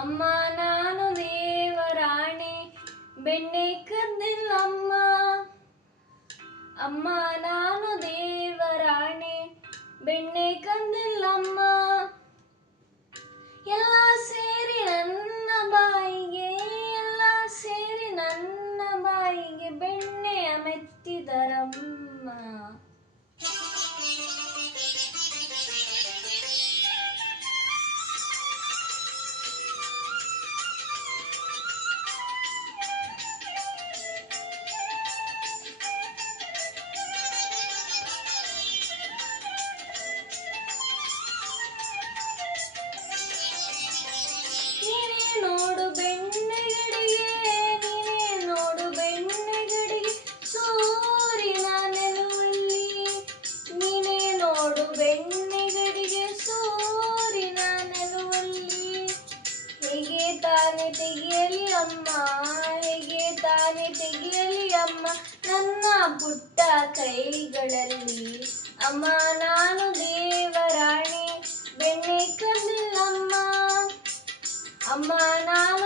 ಅಮ್ಮ ನಾನು ದೇವರಾಣೆ ಬೆಣ್ಣೆ ಕದ್ದಿಲ್ಲಮ್ಮ. ಅಮ್ಮ ನಾನು ದೇವರಾಣೆ ಬೆಣ್ಣೆ ಕಂದಿಲ್ಲಮ್ಮ. ಎಲ್ಲ ಸೇರಿ ನನ್ನ ಬಾಯಿಗೆ, ಎಲ್ಲ ಸೇರಿ ನನ್ನ ಬಾಯಿಗೆ ಬೆಣ್ಣೆಯ ಮೆತ್ತಿದರಮ್ಮ. ನೋಡು ಬೆಣ್ಣೆಗಡಿಗೆ, ನೀನೇ ನೋಡು ಬೆಣ್ಣೆಗಡಿಗೆ ಸೂರಿನ ನೆಲುವಲ್ಲಿ. ನೀನೇ ನೋಡು ಬೆಣ್ಣೆಗಡಿಗೆ ಸೂರಿನ ನೆಲುವಲ್ಲಿ. ಹೇಗೆ ತಾನೆ ತೆಗೆಯಲಿ ಅಮ್ಮ, ಹೇಗೆ ತಾನೆ ತೆಗೆಯಲಿ ಅಮ್ಮ ನನ್ನ ಪುಟ್ಟ ಕೈಗಳಲ್ಲಿ. ಅಮ್ಮ ನಾನು ದೇವರಾಣೆ ಬೆಣ್ಣೆ ಕದ್ದಿಲ್ಲಮ್ಮ. ಅಮ್ಮ ನಾನು